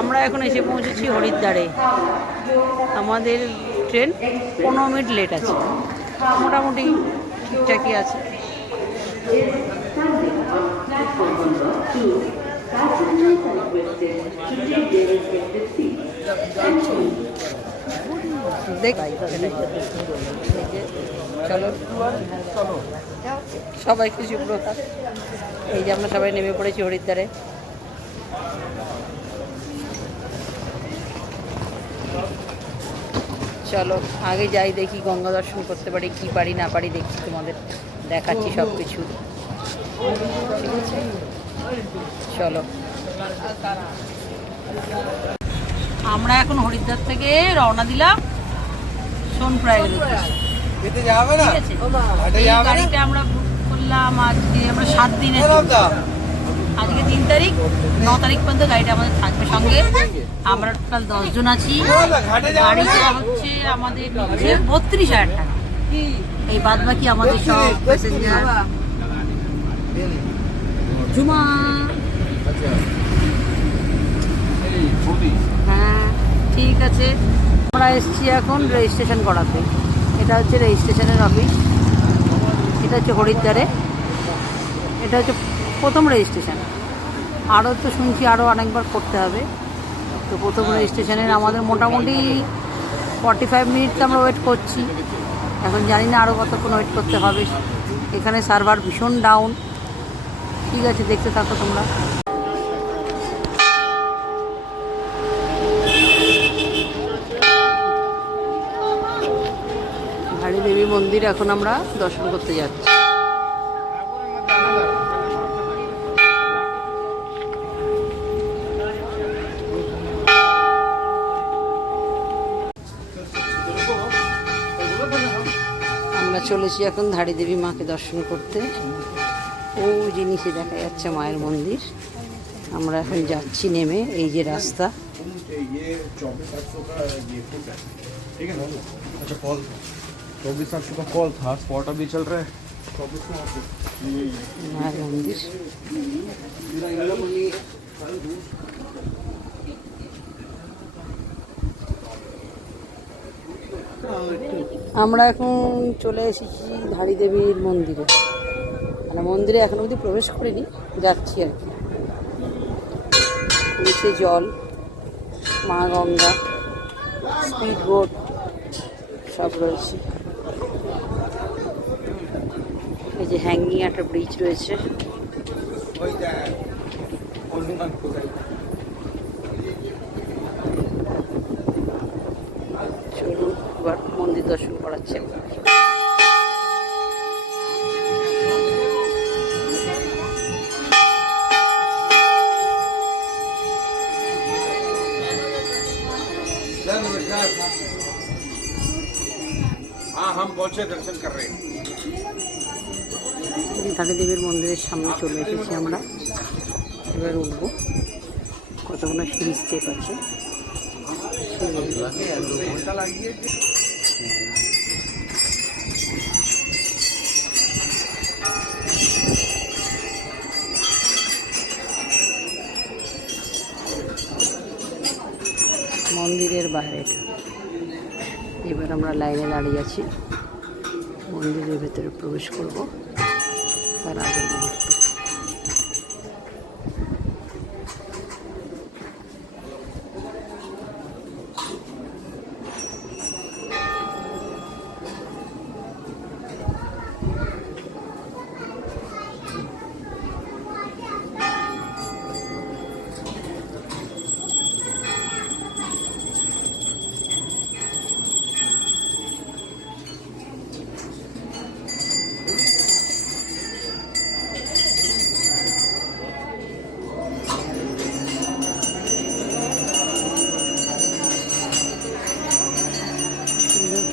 আমরা এখন এসে পৌঁছেছি হরিদ্বারে। আমাদের ট্রেন 15 মিনিট লেট আছে, মোটামুটি ঠিকঠাকই আছে। চলো সবাইকে সুপ্রভাত। এই যে আমরা সবাই নেমে পড়েছি হরিদ্বারে। চলো আগে যাই, দেখি গঙ্গা দর্শন করতে পারি কি পারি না পারি, দেখছি তোমাদের দেখাচ্ছি সব কিছু। ঠিক আছে, চলো। আমরা এখন হরিদ্বার থেকে রওনা দিলাম সোনপ্রয়াগের উদ্দেশ্যে। এই গাড়িটা আমরা বুক করলাম আজকে, আমরা 7 দিনে, আজকে 3 তারিখ, 9 তারিখ পর্যন্ত গাড়িটা আমাদের থাকবে সঙ্গে। আমরা টোটাল 10 জন আছি। গাড়িটা হচ্ছে আমাদের 32,000 টাকা। এই বাদ বাকি আমাদের সব প্যাসেঞ্জার। জুমা, হ্যাঁ ঠিক আছে। আমরা এসেছি এখন রেজিস্ট্রেশন করাতে। এটা হচ্ছে রেজিস্ট্রেশনের অফিস, এটা হচ্ছে হরিদ্বারে। এটা হচ্ছে প্রথম রেজিস্ট্রেশন, আরও তো শুনছি আরও অনেকবার করতে হবে। তো প্রথম রেজিস্ট্রেশনের আমাদের মোটামুটি 45 মিনিট আমরা ওয়েট করছি। এখন জানি না আরও কতক্ষণ ওয়েট করতে হবে। এখানে সার্ভার ভীষণ ডাউন। ঠিক আছে, দেখতে থাকো তোমরা। ধাড়ি দেবী মন্দির এখন আমরা দর্শন করতে যাচ্ছি। আমরা চলেছি এখন ধাড়ি দেবী মাকে দর্শন করতে। ও জিনিসে দেখা যাচ্ছে মায়ের মন্দির। আমরা এখন যাচ্ছি নেমে, এই যে রাস্তা। মায়ের মন্দির। আমরা এখন চলে এসেছি ধাড়ি দেবীর মন্দিরে। মানে মন্দিরে এখন অবধি প্রবেশ করিনি, যাচ্ছি আর কি। নিচে জল, মা গঙ্গা, স্পিড বোট সব রয়েছে। এই যে হ্যাঙ্গিং একটা ব্রিজ রয়েছে। চলুন এবার মন্দির দর্শন করাচ্ছে। ধাড়ি দেবীর মন্দিরের সামনে চলে এসেছি আমরা। এবার উঠবো, কতগুলো সিঁড়ি স্টেপ আছে। মন্দিরের বাইরে এবার আমরা লাইনে দাঁড়িয়ে আছি, মন্দিরের ভেতরে প্রবেশ করব। তার আগের মুহূর্তে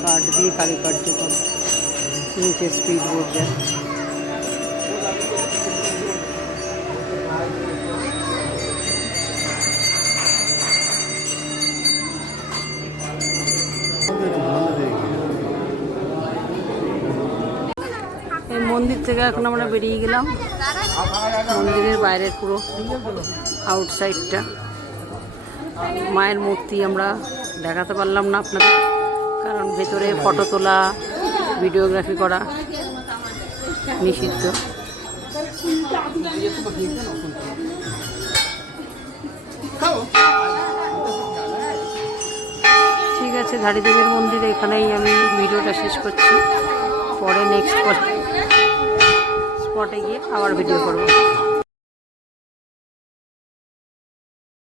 কাঠ দিয়ে কারুকার্য করা, নিচে স্পিড বোট যায়। এই মন্দির থেকে এখন আমরা বেরিয়ে গেলাম। মন্দিরের বাইরের পুরো আউটসাইডটা মায়ের মূর্তি আমরা দেখাতে পারলাম না আপনাদের, কারণ ভেতরে ফটো তোলা ভিডিওগ্রাফি করা নিষিদ্ধ। ঠিক আছে, ধারী দেবীর মন্দির এখানেই আমি ভিডিওটা শেষ করছি। পরে নেক্সট স্পটে গিয়ে আবার ভিডিও করব।